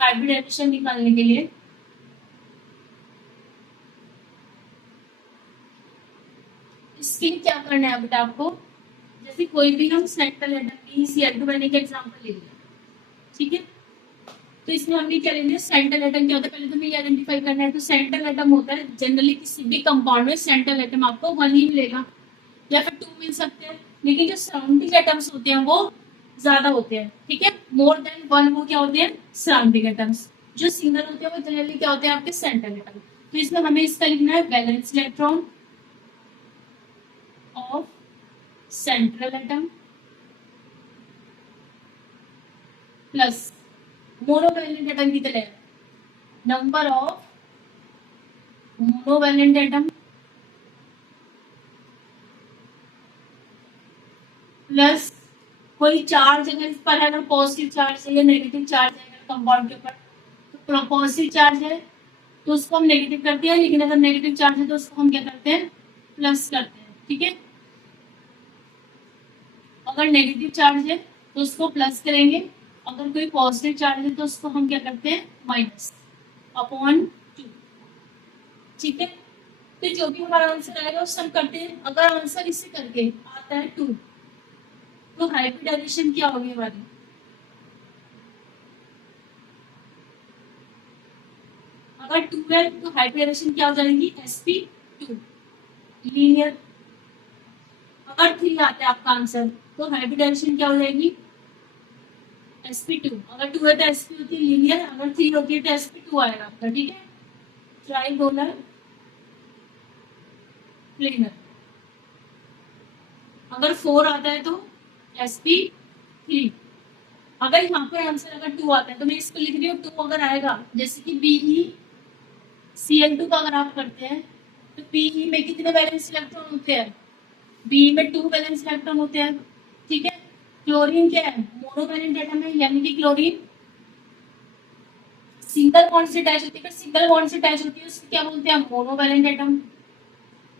Hybridisation निकालने के लिए इसके लिए क्या करना है बेटा आपको, जैसे कोई भी हम सेंट्रल एटम Cl2 मैंने एक एग्जांपल ले लिया, ठीक है। तो इसमें हमने क्या लेंगे, सेंट्रल एटम क्या होता है, पहले तो हमें आइडेंटिफाई करना है। तो सेंट्रल एटम होता है जनरली किसी भी कंपाउंड में सेंट्रल एटम आपको 1 ही मिलेगा या फिर 2 मिल सकते हैं, लेकिन जो सराउंडिंग एटम्स होते हैं वो ज्यादा होते हैं, ठीक है। मोर देन 1 वो क्या होते हैं, सराउंडिंग एटम्स। जो सिंगल होते हैं वो जनरली क्या होते हैं, आपके सेंट्रल एटम। तो इसमें हमें इसका लिखना है valence electron of central atom plus monovalent atom की तरह number of monovalent atom plus कोई चार्ज अगर इस पर है, अगर पॉजिटिव चार्ज है या नेगेटिव चार्ज है अगर कंपाउंड के ऊपर, तो पॉजिटिव चार्ज है तो उसको हम नेगेटिव करते हैं, लेकिन अगर नेगेटिव चार्ज है तो उसको हम क्या करते हैं, प्लस करते हैं, ठीक है। अगर नेगेटिव चार्ज है तो उसको प्लस करेंगे, अगर कोई पॉजिटिव चार्ज है तो उसको हम क्या करते हैं, माइनस अपॉन 2, ठीक है। तो जो भी हमारा आंसर आएगा उससे हम करते हैं। अगर आंसर इसे करके आता है 2 तो हाइब्रिडाइजेशन क्या होगी हमारी, अगर 2 है तो हाइब्रिडाइजेशन क्या हो जाएगी, sp2 लीनियर। अगर 3 आता है आपका आंसर तो हाइब्रिडाइजेशन क्या हो जाएगी, sp2। अगर 2 है तो sp होती है लीनियर, अगर 3 होती है तो sp2 आएगा आपका, ठीक है। Trigonal planar. अगर 4 आता है तो sp3। अगर यहाँ पे आंसर अगर 2 आता है तो मैं इसको लिख रही हूँ 2 अगर आएगा, जैसे कि BeCl2 का अगर आप करते हैं तो Be में कितने वैलेंस इलेक्ट्रॉन होते हैं, बी में 2 वैलेंस इलेक्ट्रॉन होते हैं, ठीक है। क्लोरीन क्या है, मोनोवैलेंट एटम है, यानी कि क्लोरीन सिंगल बॉन्ड से अटैच होती है, सिंगल बॉन्ड से अटैच होती है उसको क्या बोलते हैं, मोनोवैलेंट एटम।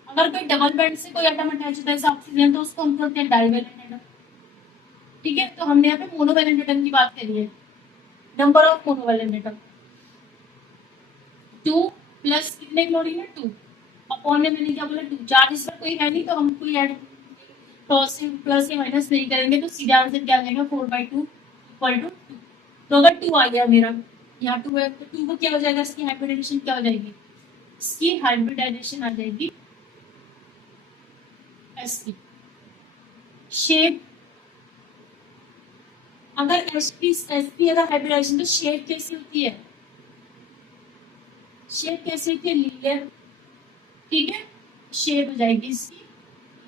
अगर कोई डबल बॉन्ड से कोई एटम अटैच होता है जैसे ऑक्सीजन तो उसको हम बोलते हैं डाइवैलेंट एटम, ठीक है। तो हमने यहाँ पे मोनोवैलेंट एटम की बात करी है। Number of monovalent atom 2 plus कितने क्लोरीन है 2 अपॉन में मैंने क्या बोला 2, चार्ज इस पर कोई है नहीं तो हम कोई ऐड पॉजिटिव प्लस या माइनस नहीं करेंगे, तो सीधा आंसर क्या आ जाएगा 4/2 इक्वल टू 2। तो अगर 2 आ गया मेरा, यहाँ 2 है तो 2 को क्या हो जाएगा, इसकी हाइब्रिडाइजेशन क्या हो जाएगी, इसकी हाइब्रिडाइजेशन आ जाएगी sp। शेप अगर sp अगर हाइब्रिडाइजेशन तो शेप कैसी होती है, शेप कैसे होती है, लीनियर, ठीक है। शेप हो जाएगी इसकी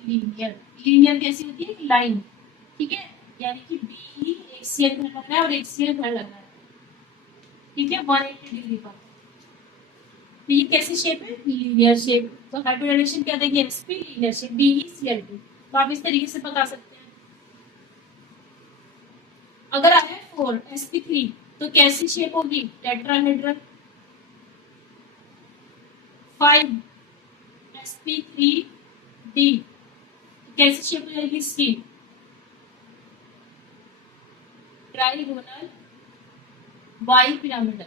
लीनियर। लीनियर कैसी होती है, लाइन, ठीक है। यानी कि बी एक सेल घर लग रहा है और एक सेल घर लग रहा है, ठीक है, 180 डिग्री पर। तो ये कैसी शेप है, लीनियर शेप। तो हाइब्रिडाइजेशन क्या देगी, sp लीनियर शेप BeCl2। तो आप इस तरीके से पता सकते हैं। अगर आया 4 sp3 तो कैसी शेप होगी, टेट्राहेड्रल। 5 sp3d कैसी शेप हो जाएगी इसकी, ट्राइगोनल बाई पिरामिडल,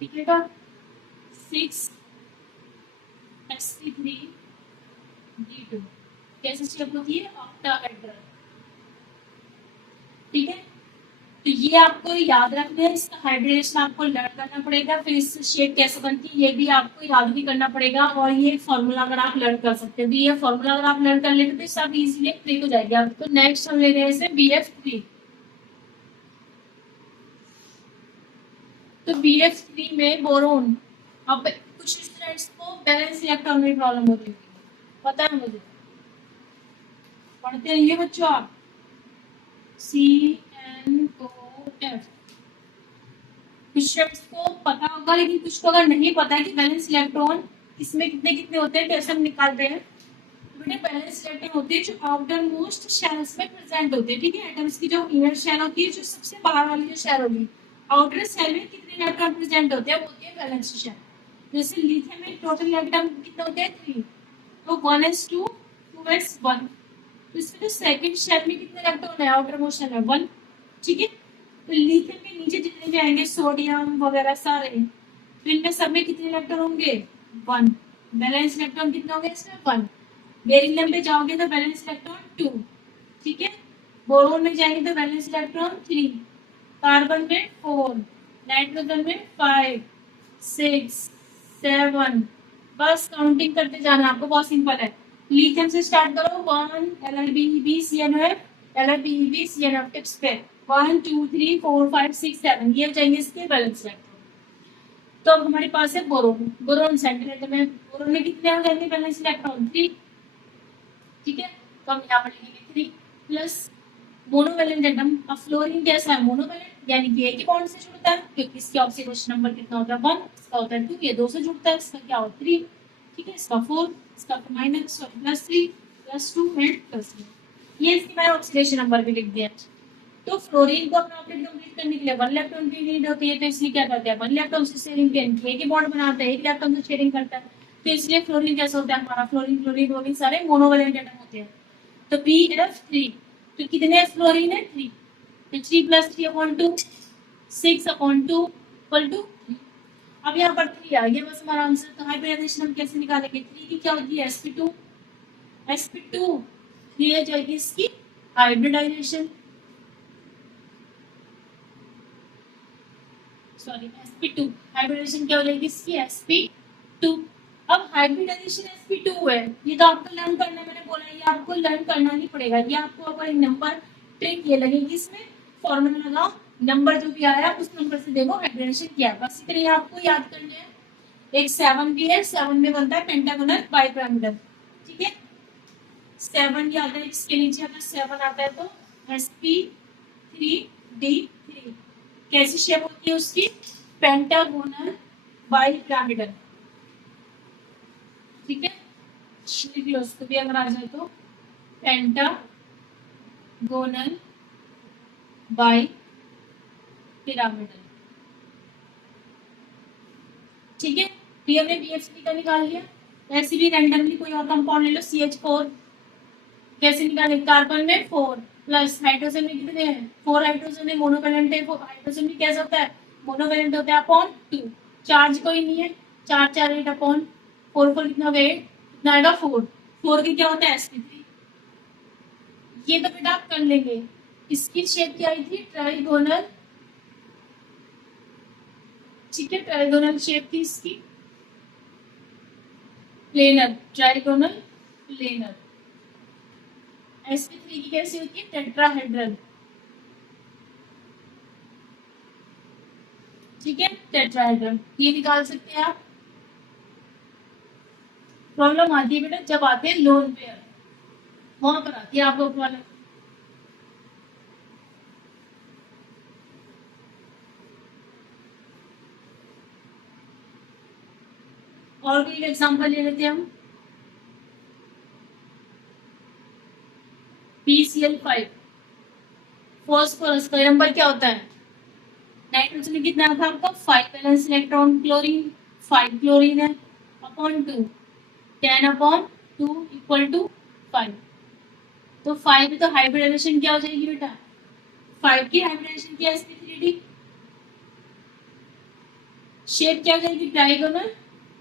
ठीक है। 6 sp3d2 कैसी शेप होती है, ऑक्टाहेड्रल, ठीक है। तो ये आपको याद रखना है, इसका हाइब्रिडेशन आपको लर्न करना पड़ेगा, फिर इससे शेप कैसे बनती है ये भी आपको याद भी करना पड़ेगा। और ये फॉर्मूला अगर आप लर्न कर सकते हैं तो ये फॉर्मूला अगर आप लर्न कर लेते तो सब इजीली क्लिक हो जाएगा। तो नेक्स्ट हम ले रहे हैं इसे BF3। तो BF3 में बोरोन, अब कुछ स्टूडेंट्स को बैलेंस इलेक्ट्रॉन में प्रॉब्लम होती है, पता है मुझे, पढ़ते रहिए बच्चों आप। CnOF कुछ स्टूडेंट्स को पता होगा, लेकिन कुछ को अगर नहीं पता है कि बैलेंस इलेक्ट्रॉन इसमें कितने कितने होते हैं, कैसे हम निकालते हैं। तो बेटे बैलेंस इलेक्ट्रॉन होते हैं जो आउटर मोस्ट शेल्स में प्रेजेंट होते हैं, ठीक है। एटम्स की जो इनर शेल होती है, जो सबसे बाहर वाली जो शेल होगी, आउटर शेल में कितने इलेक्ट्रॉन प्रेजेंट होते हैं, वो होती है बैलेंस शेल। जैसे लिथियम में टोटल इलेक्ट्रॉन कितने होते हैं 3, तो 1s2 2s1। तो इसमें जो सेकंड शेल में कितने इलेक्ट्रॉन है, आउटर मोस्ट शेल में 1, ठीक है। तो लिथियम के नीचे जितने भी आएंगे सोडियम वगैरह सारे, तो इनमें सब में कितने इलेक्ट्रॉन होंगे? 1। बैलेंस इलेक्ट्रॉन कितने होंगे इसमें? 1। बेरिलियम पे जाओगे तो बैलेंस इलेक्ट्रॉन 2। ठीक है। बोरोन में जाएंगे तो बैलेंस इलेक्ट्रॉन 3, कार्बन में 4, नाइट्रोजन में 5, 6, 7। बस काउंटिंग करते जाना, आपको बहुत सिंपल है। लिथियम से स्टार्ट करो, 1 LiBeCnF, LiBeCnF टिप्स पे 1 2 3 4 5 6 7 ये चाहिए इसके बैलेंस इलेक्ट्रॉन। तो अब हमारे पास है बोरोन, बोरोन सेंटीमीटर में, बोरोन में कितने आ जाएंगे बैलेंस इलेक्ट्रॉन? 3। ठीक है, तो हम यहाँ पर लिखेंगे 3 प्लस मोनोवैलेंट एटम। अब फ्लोरीन कैसा है? मोनोवैलेंट, यानी कि एक ही बॉन्ड से जुड़ता है, क्योंकि इसके ऑक्सीडेशन नंबर कितना होता है? 1, इसका होता है 2, ये 2 से जुड़ता है, इसका क्या होता है? 3। ठीक है, इसका 4, इसका माइनस +3 +2 एंड +1, ये इसकी मैंने ऑक्सीडेशन नंबर भी लिख दिया। तो फ्लोरीन को अपना ऑर्बिट कंप्लीट करने के लिए 1 इलेक्ट्रॉन की नीड होती है, तो इसलिए क्या करते हैं? 1 इलेक्ट्रॉन से शेयरिंग के एक ही बॉन्ड बनाता है, एक इलेक्ट्रॉन से शेयरिंग करता है, तो इसलिए फ्लोरीन कैसा होता है हमारा? फ्लोरीन क्लोरीन ब्रोमीन सारे मोनोवैलेंट एटम होते हैं। तो BF3, तो कितने फ्लोरीन है? 3, तो 3 + 3/2 6/2 = 3। अब यहाँ पर 3 आ गया बस हमारा आंसर। तो हाइब्रिडाइजेशन हम कैसे निकालेंगे? 3 की क्या होती है? sp2, sp2 ये हो जाएगी इसकी हाइब्रिडाइजेशन, सॉरी sp2, हाइब्रिडाइजेशन क्या हो जाएगी इसकी? sp2। अब हाइब्रिडाइजेशन sp2 है, ये तो आपको लर्न करना है, मैंने बोला ये आपको लर्न करना ही पड़ेगा। ये आपको अगर नंबर ट्रिक ये लगेगी, इसमें फॉर्मूला लगाओ, नंबर जो भी आया उस नंबर से देखो हाइब्रिडाइजेशन क्या है, बस इतने आपको याद करने हैं। एक 7 भी है, 7 में बनता है पेंटागोनल बाइपिरामिडल। ठीक है, 7 याद है, इसके नीचे अगर 7 आता है तो sp3d3 कैसी शेप होती है उसकी? Pentagonal bipyramidal. ठीक है, लिख लो उसको भी अगर आ जाए तो, पेंटागोनल बाइपिरामिडल। ठीक है, तो ये हमने BF3 का निकाल लिया। ऐसे भी रैंडमली कोई और कंपाउंड ले लो, CH4 कैसे निकालेंगे? कार्बन में 4 प्लस हाइड्रोजन में कितने हैं? 4 हाइड्रोजन है, मोनोवैलेंट है, हाइड्रोजन भी कैसा होता है? मोनोवैलेंट होता है, अपॉन 2। चार्ज कोई नहीं है, 4 4 8 अपॉन 4 4 कितना हो गया? 8, कितना आएगा? 4 4 की क्या होता है? sp3। ये तो बेटा आप कर लेंगे। इसकी शेप क्या आई थी? ट्राइगोनल। ठीक है, ट्राइगोनल शेप थी इसकी, प्लेनर, ट्राइगोनल प्लेनर। sp3 की कैसी होती है? टेट्राहेड्रल। ठीक है, टेट्राहेड्रल ये निकाल सकते हैं आप। प्रॉब्लम आती है बेटा जब आते हैं लोन पेयर, वहां पर आती है आप लोग वाला। और भी एग्जांपल ले लेते हैं हम। PCl5, फॉस्फोरस का नंबर क्या होता है? नाइट्रोजन में कितना था आपका? 5 बैलेंस इलेक्ट्रॉन, क्लोरीन 5 क्लोरीन है, अपॉन 2 10/2 = 5। तो 5 तो हाइब्रिडाइजेशन क्या हो जाएगी बेटा? 5 की हाइब्रिडाइजेशन क्या है? sp3d। शेप क्या हो जाएगी? Trigonal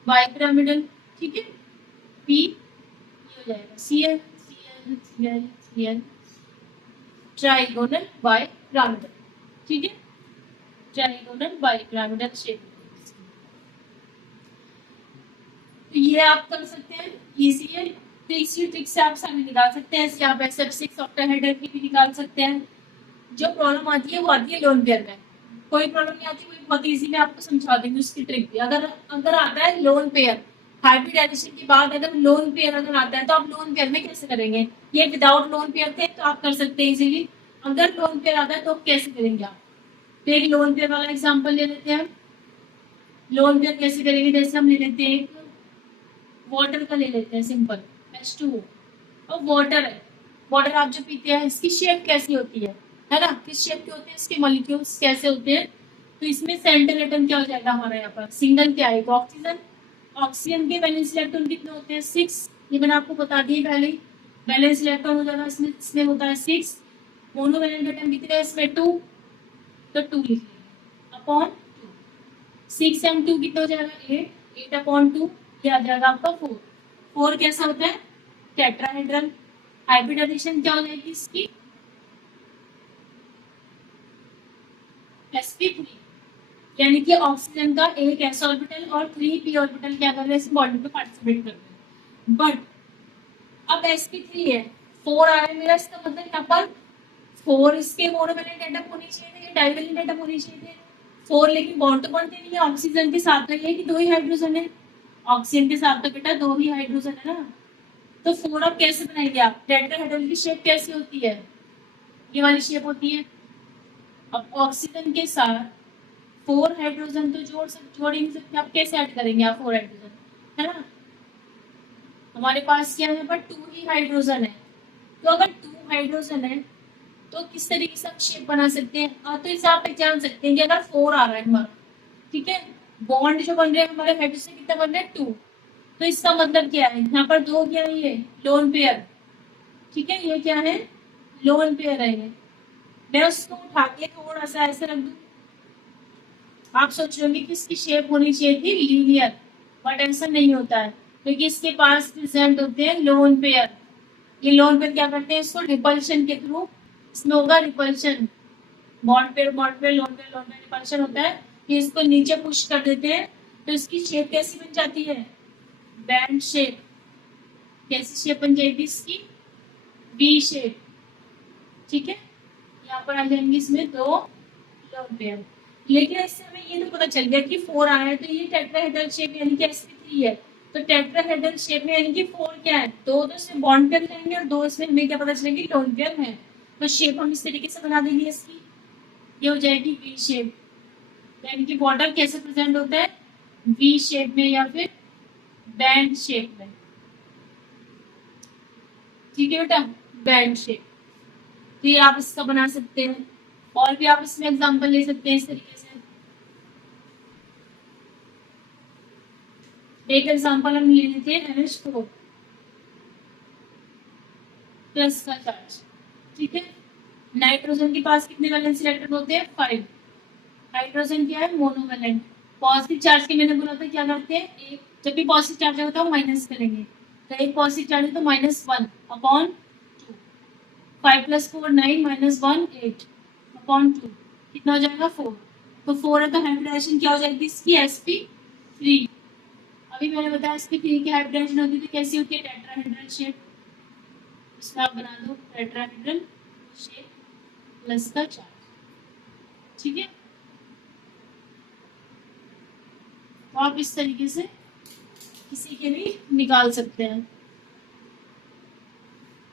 bipyramidal. ठीक है, P ये हो जाएगा Cl Cl Cl Cl trigonal bipyramidal. ठीक है, ट्राइगोनल बाइपिरामिडल शेप। तो ये आप कर सकते हैं, इजी है। तो इसी ट्रिक से आप सारे निकाल सकते हैं। ऐसे आप SF6 ऑक्टाहेड्रल की भी निकाल सकते हैं। जो प्रॉब्लम आती है वो आती है लोन पेयर में, कोई प्रॉब्लम नहीं आती, कोई बहुत इजी में आपको समझा देंगे उसकी ट्रिक भी। अगर अगर आता है लोन पेयर, हाइब्रिडाइजेशन के बाद अगर लोन पेयर अगर आता है तो आप लोन पेयर में कैसे करेंगे? ये विदाउट लोन पेयर थे तो आप कर सकते हैं इजीली, अगर लोन पेयर आता है तो कैसे करेंगे आप? तो एक लोन पेयर वाला एग्जाम्पल ले लेते हैं। लोन पेयर कैसे करेंगे? जैसे हम ले लेते हैं एक वाटर का ले लेते हैं, सिंपल H2O, और वाटर है, वाटर आप जो पीते हैं इसकी शेप कैसी होती है ना? किस शेप के होते हैं इसके मॉलिक्यूल्स, कैसे होते हैं? तो इसमें सेंट्रल एटम क्या हो जाएगा हमारा? यहाँ पर सिंगल क्या आएगा? ऑक्सीजन। ऑक्सीजन के वैलेंस इलेक्ट्रॉन कितने होते हैं? 6, ये मैंने आपको बता दिए पहले ही। वैलेंस इलेक्ट्रॉन हो जाएगा इसमें होता है 6, मोनोवैलेंट एटम कितने हैं इसमें 2, तो 2 लिख लेंगे अपॉन 2। 6 एंड 2 कितना हो जाएगा 8, 8 अपॉन 2 ये आ जाएगा आपका 4। 4 कैसा होता है टेट्राहेड्रल। हाइब्रिडाइजेशन क्या हो जाएगी इसकी sp3, यानी कि ऑक्सीजन का एक s ऑर्बिटल और 3 p ऑर्बिटल क्या कर रहे हैं इस बॉन्ड पे पार्टिसिपेट कर रहे हैं। बट अब sp3 है 4 आ रहा है मेरा, इसका मतलब यहाँ पर 4 इसके मोनोवैलेंट एटम होने चाहिए थे, डाइवैलेंट एटम होने चाहिए थे 4, लेकिन बॉन्ड तो बनते नहीं है ऑक्सीजन के साथ, तो ये कि 2 ही हाइड्रोजन है, ऑक्सीजन के साथ तो बेटा 2 ही हाइड्रोजन है ना। तो 4 अब कैसे बनाएंगे आप, टेट्राहेड्रल की शेप कैसी होती है, ये वाली शेप होती है। अब ऑक्सीजन के साथ 4 हाइड्रोजन तो जोड़ ही नहीं सकते, आप कैसे ऐड करेंगे आप 4 हाइड्रोजन, है ना। हमारे पास क्या है पर 2 ही हाइड्रोजन है, तो अगर 2 हाइड्रोजन है तो किस तरीके से हम शेप बना सकते हैं, तो इसे आप पहचान सकते हैं कि अगर 4 आ रहा है हमारा, ठीक है, बॉन्ड जो बन रहे हैं हमारे हाइड्रोजन से कितना बन रहा है 2, तो इसका मतलब क्या है यहाँ पर 2 क्या है ये लोन पेयर, ठीक है, ये क्या है लोन पेयर है ये। मैं उसको उठा के थोड़ा सा ऐसे रख दूं, आप सोच रहे होंगे कि इसकी शेप होनी चाहिए थी लीनियर, बट ऐसा नहीं होता है क्योंकि इसके पास प्रेजेंट होते हैं लोन पेयर। ये लोन पेयर क्या करते हैं इसको रिपल्शन के थ्रू, इसमें होगा repulsion, bond pair lone pair repulsion होता है, ये इसको नीचे पुश कर देते हैं, तो इसकी शेप कैसी बन जाती है बैंड शेप। कैसी शेप बन जाएगी इसकी बी शेप, ठीक है, यहाँ पर आ जाएंगे इसमें 2 लोन पेयर। लेकिन इससे हमें ये तो पता चल गया कि 4 आया है, तो ये टेट्राहेड्रल शेप यानी कि sp3 है, तो टेट्राहेड्रल शेप में यानी कि 4 क्या है 2 तो इसमें बॉन्ड पेयर रहेंगे और 2 इसमें हमें क्या पता चलेगी लोन पेयर है, तो शेप हम इस तरीके से बना देंगे इसकी, ये हो जाएगी वी शेप। यानी कि बॉर्डर कैसे प्रेजेंट होता है वी शेप में या फिर बैंड शेप में, ठीक है बेटा बैंड शेप। तो ये आप इसका बना सकते हैं, और भी आप इसमें एग्जांपल ले सकते हैं इस तरीके से। एक एग्जांपल हम ले लेते हैं NH4 प्लस का चार्ज, ठीक है, नाइट्रोजन के पास कितने वैलेंस इलेक्ट्रॉन होते हैं 5, हाइड्रोजन क्या है मोनोवैलेंट। पॉजिटिव चार्ज के मैंने बोला था क्या करते हैं, एक जब भी पॉजिटिव चार्ज होता है माइनस करेंगे, तो एक पॉजिटिव चार्ज है तो -1 अपॉन 2, 5 + 4 9 -1 8 अपॉन 2 कितना हो जाएगा 4, तो 4 है तो हाइब्रिडाइजेशन क्या हो जाएगी इसकी sp3। अभी मैंने बताया sp3 की हाइब्रिडाइजेशन होती थी कैसी होती है टेट्राहेड्रल शेप, इसमें आप बना दो टेट्राहेड्रल शेप प्लस का चार्ज, ठीक है। तो आप इस तरीके से किसी के भी निकाल सकते हैं।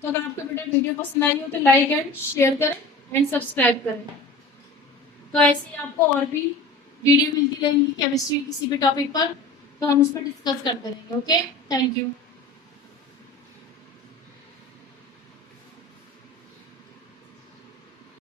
तो अगर आपको बेटा वीडियो पसंद आई हो तो लाइक एंड शेयर करें एंड सब्सक्राइब करें। तो ऐसे ही आपको और भी वीडियो मिलती रहेंगी केमिस्ट्री किसी भी टॉपिक पर, तो हम उस पर डिस्कस करते रहेंगे। Okay, thank you.